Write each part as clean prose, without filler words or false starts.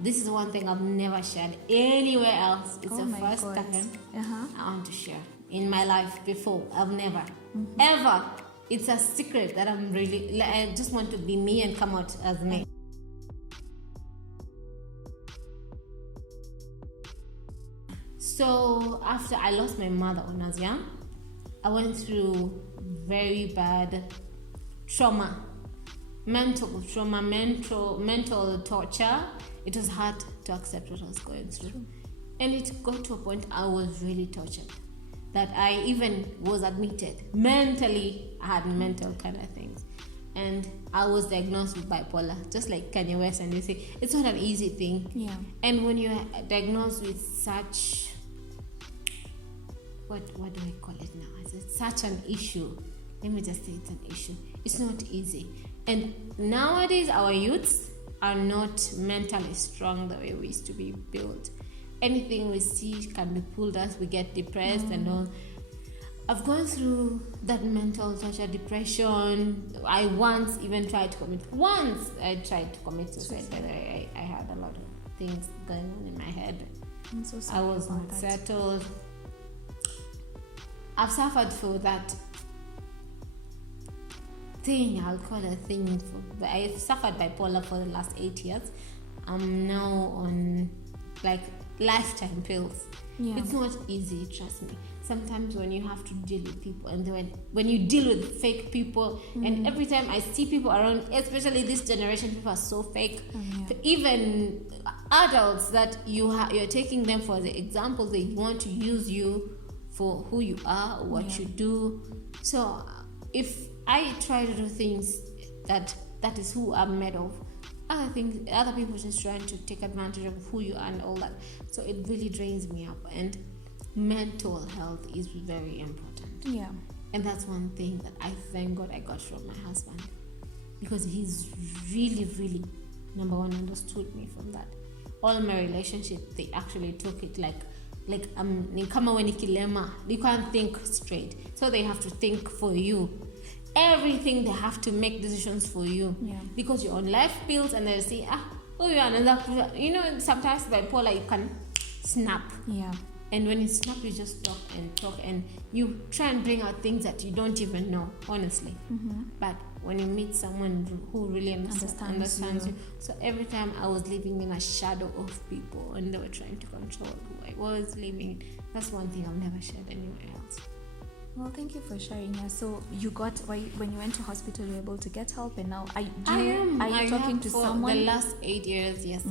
this is one thing I've never shared anywhere else. It's Oh the my first God. time Uh-huh. I want to share in my life before. I've never, ever. It's a secret that I'm really, like, I just want to be me and come out as me. So after I lost my mother when I was young, I went through very bad trauma, mental trauma, mental torture. It was hard to accept what I was going through. And it got to a point I was really tortured, that I even was admitted mentally. I had mental kind of things, and I was diagnosed with bipolar, just like Kanye West. And they say it's not an easy thing. Yeah. And when you're diagnosed with such, what do I call it now? It's such an issue. Let me just say it's an issue. It's not easy. And nowadays our youths are not mentally strong the way we used to be built. Anything we see can be pulled us. We get depressed and all. I've gone through that mental torture, depression. I once even tried to commit. Suicide. But I had a lot of things going on in my head. I'm so sorry. I was not settled. I've suffered for that thing. I'll call it a thing. I've suffered bipolar for the last 8 years. I'm now on like lifetime pills. Yeah. It's not easy, trust me. Sometimes when you have to deal with people, and when you deal with fake people, and every time I see people around, especially this generation, people are so fake. Even adults that you're taking them for the example, they want to use you for who you are, what you do. So if I try to do things that is who I'm made of, other people just trying to take advantage of who you are and all that. So it really drains me up, and mental health is very important. Yeah. And that's one thing that I thank God I got from my husband, because he's really, really, number one, understood me from that. All my relationships, they actually took it like kama we ni kilema, you can't think straight, so they have to think for you. Everything they have to make decisions for you, because you're on life pills, and they say, you're another. Sometimes bipolar you can snap. Yeah. And when you snap, you just talk, and you try and bring out things that you don't even know, honestly. But when you meet someone who really understands you. So every time I was living in a shadow of people, and they were trying to control who I was living. That's one thing I've never shared anywhere else. Well, thank you for sharing. Yeah. So when you went to hospital, you were able to get help, and now are you talking to someone? The last 8 years, yes.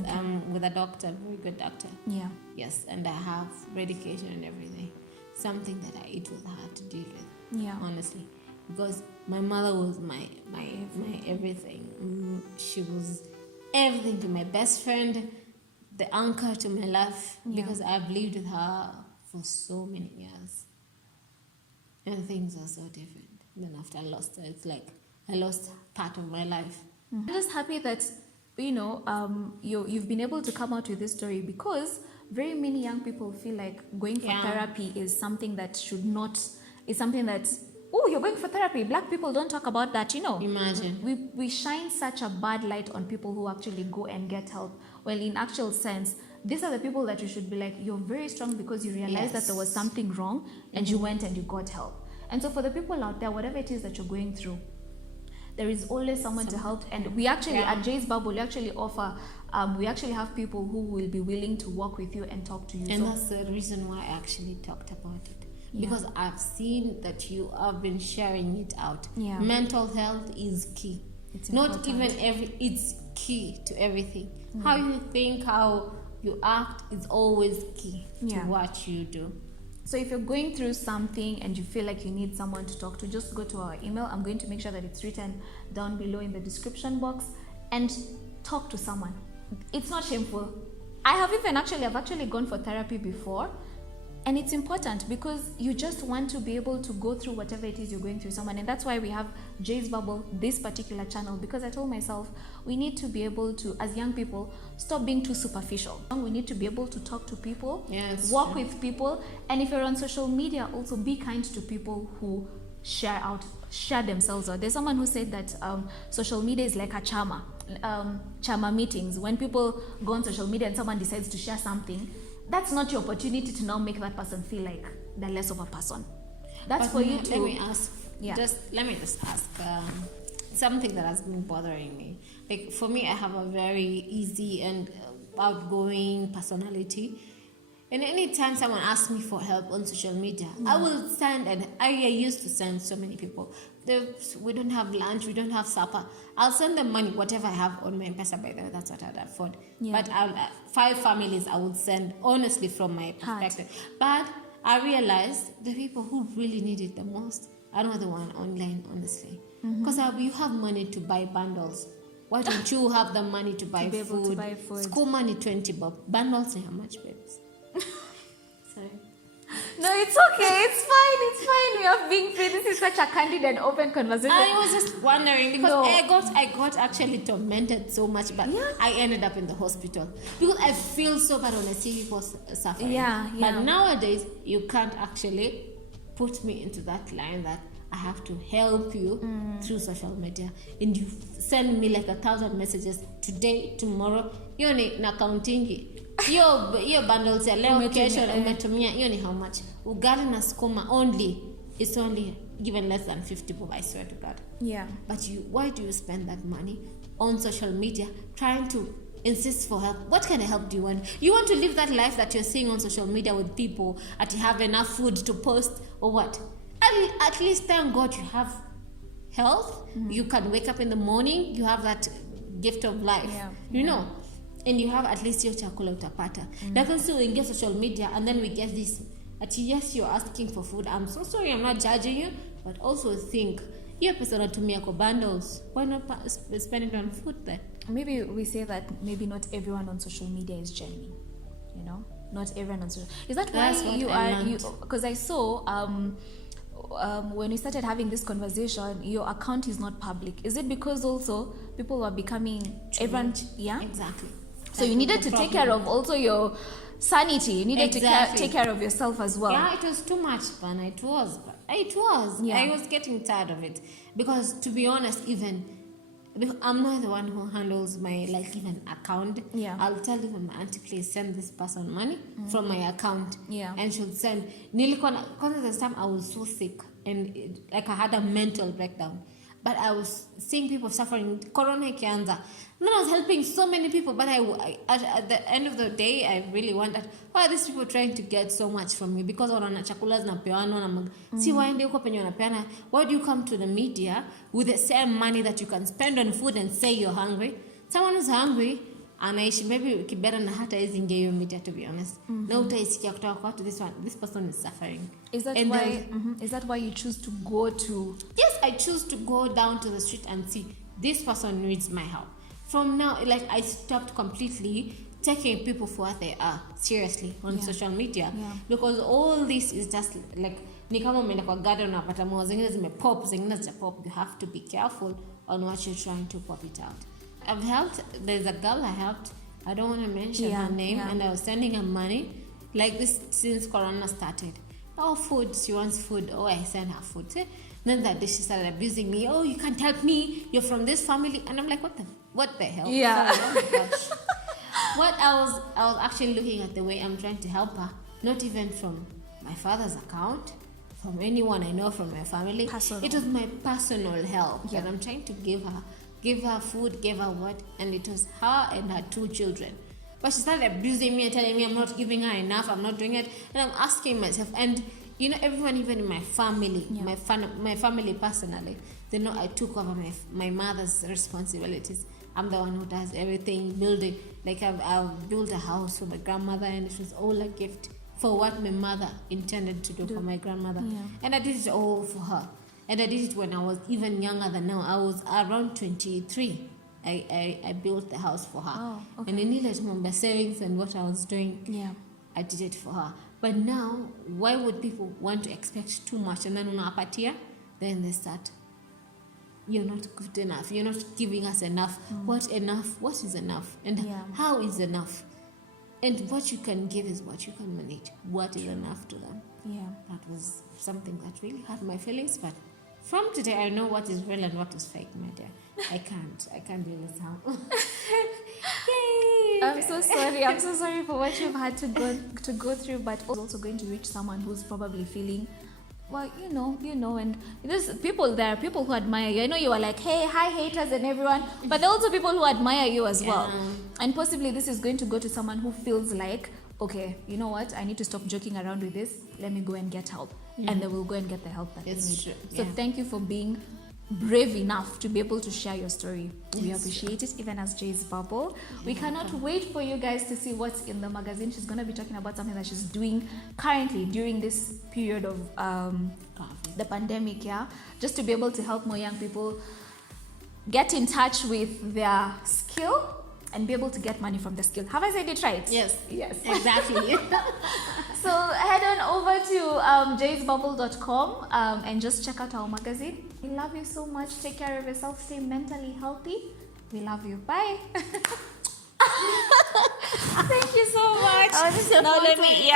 With a doctor, very good doctor. Yeah. Yes, and I have medication and everything. Something that it was hard to deal with. Yeah. Honestly, because my mother was my everything. She was everything to my best friend, the anchor to my life, because I've lived with her for so many years. And things are so different. Then after I lost her, it's like I lost part of my life. I'm just happy that you've been able to come out with this story, because very many young people feel like going for therapy is something that you're going for therapy. Black people don't talk about that, Imagine. We shine such a bad light on people who actually go and get help. Well, in actual sense, these are the people that you should be like, you're very strong because you realized that there was something wrong, and you went and you got help. And so for the people out there, whatever it is that you're going through, there is always someone to help. And we actually, at Jay's Bubble, we actually offer, we actually have people who will be willing to work with you and talk to you. And that's the reason why I actually talked about it. Because I've seen that you have been sharing it out. Yeah. Mental health is key. It's not important. It's key to everything. How you think, how you act is always key to what you do. So if you're going through something and you feel like you need someone to talk to, just go to our email. I'm going to make sure that it's written down below in the description box, and talk to someone. It's not shameful. I've actually gone for therapy before, and it's important because you just want to be able to go through whatever it is you're going through someone. And that's why we have Jay's Bubble, this particular channel, because I told myself we need to be able to, as young people, stop being too superficial. We need to be able to talk to people, walk with people, and if you're on social media, also be kind to people who share themselves out. There's someone who said that social media is like a charmer. chama meetings, when people go on social media and someone decides to share something, that's not your opportunity to now make that person feel like they're less of a person. That's But for you to... Let me ask. Yeah. Let me just ask something that has been bothering me. Like for me, I have a very easy and outgoing personality. And anytime someone asks me for help on social media, I will send, and I used to send so many people. We don't have lunch, we don't have supper. I'll send them money, whatever I have on my M-Pesa, by the way, that's what I'd afford. Yeah. But 5 families I would send, honestly, from my perspective. But I realized the people who really need it the most are not the one online, honestly. Because you have money to buy bundles. Why don't you have the money to buy food? School money, 20 bob. Bundles, how much, babes? Sorry. No, it's okay. It's fine. We are being free. This is such a candid and open conversation. I was just wondering because I got actually tormented so much, but I ended up in the hospital because I feel so bad when I see people suffering. Yeah. But nowadays, you can't actually put me into that line that I have to help you through social media, and you send me like 1,000 messages today, tomorrow. Hiyo ni na counting. Hiyo bundles ya leo kesho umetumia, hiyo ni how much? Ugali na sukuma only, it's only given less than 50 bob, I swear to God. Yeah. But why do you spend that money on social media trying to insist for help? What kind of help do you want? You want to live that life that you're seeing on social media with people that you have enough food to post or what? At least thank God you have health. You can wake up in the morning, you have that gift of life. You know, and you have at least your chakula utapata. Lakini so we get social media and then we get this yes, you're asking for food. I'm so sorry, I'm not judging you, but also think your person unatumia kwa bundles. Why not spend it on food then? Maybe we say that maybe not everyone on social media is genuine. You know, not everyone on social. Is that why because I saw when we started having this conversation, your account is not public. Is it because also people are becoming everyone? Yeah, exactly. So you needed to take care of also your sanity. You needed to take care of yourself as well. Yeah, it was too much fun. It was. Yeah. I was getting tired of it because, to be honest, I'm not the one who handles my even account. Yeah. I'll tell even my auntie, please send this person money from my account. Yeah. And she'll send. Because at the time I was so sick and I had a mental breakdown. But I was seeing people suffering. Corona ikianza. Then I was helping so many people. But at the end of the day, I really wondered, why are these people trying to get so much from me? Because wana chakula zinapeana. Si waende huko penye wanapeana. Why do you come to the media with the same money that you can spend on food and say you're hungry? Someone who's hungry, anaishi maybe kibera na hata hizi inge hiyo media, to be honest. Na utaisikia kutoka kwa watu, this person is suffering. Is that why you choose to go to... Yes, I choose to go down to the street and see this person needs my help. From now, I stopped completely taking people for what they are seriously on social media, because all this is just ni kama umeenda kwa garden unapata maua zingine zimepop, zingine hazijapop. You have to be careful on what you're trying to pop it out. I've helped. There's a girl I helped. I don't want to mention her name, and I was sending her money like this since Corona started. Oh, food. She wants food. Oh, I send her food. Then that day she started abusing me. Oh, you can't help me. You're from this family, and I'm like, what the hell? Yeah. Sorry, oh my gosh. What I was actually looking at the way I'm trying to help her, not even from my father's account, from anyone I know from my family. Personal. It was my personal help that I'm trying to give her food, give her what, and it was her and her 2 children. But she started abusing me and telling me I'm not giving her enough, I'm not doing it, and I'm asking myself, and everyone, even in my family, my family personally, they know I took over my mother's responsibilities. I'm the one who does everything, building. I've built a house for my grandmother, and it was all a gift for what my mother intended to do for my grandmother. Yeah. And I did it all for her. And I did it when I was even younger than now. I was around 23. I built the house for her. Oh, okay. And I needed my savings and what I was doing. I did it for her. But now, why would people want to expect too much? And then unapatia, then they start, you're not good enough. You're not giving us enough. What enough? What is enough? And how is enough? And what you can give is what you can manage. What is enough to them? Yeah. That was something that really hurt my feelings, but From today, I know what is real and what is fake, my dear. I can't do this now. Yay! I'm so sorry for what you've had to go through, but also going to reach someone who's probably feeling, well, you know, and there are people who admire you. I know you are like, hey, hi haters and everyone, but there are also people who admire you as well. And possibly this is going to go to someone who feels like, okay, you know what, I need to stop joking around with this. Let me go and get help. And they will go and get the help that they need. True. So thank you for being brave enough to be able to share your story. We appreciate it, even as Jay's Bubble. We cannot wait for you guys to see what's in the magazine. She's going to be talking about something that she's doing currently during this period of the pandemic, just to be able to help more young people get in touch with their skill and be able to get money from the skill. Have I said it right? Yes. Exactly. So head on over to jaysbubble.com and just check out our magazine. We love you so much. Take care of yourself. Stay mentally healthy. We love you. Bye. Thank you so much. Now let me,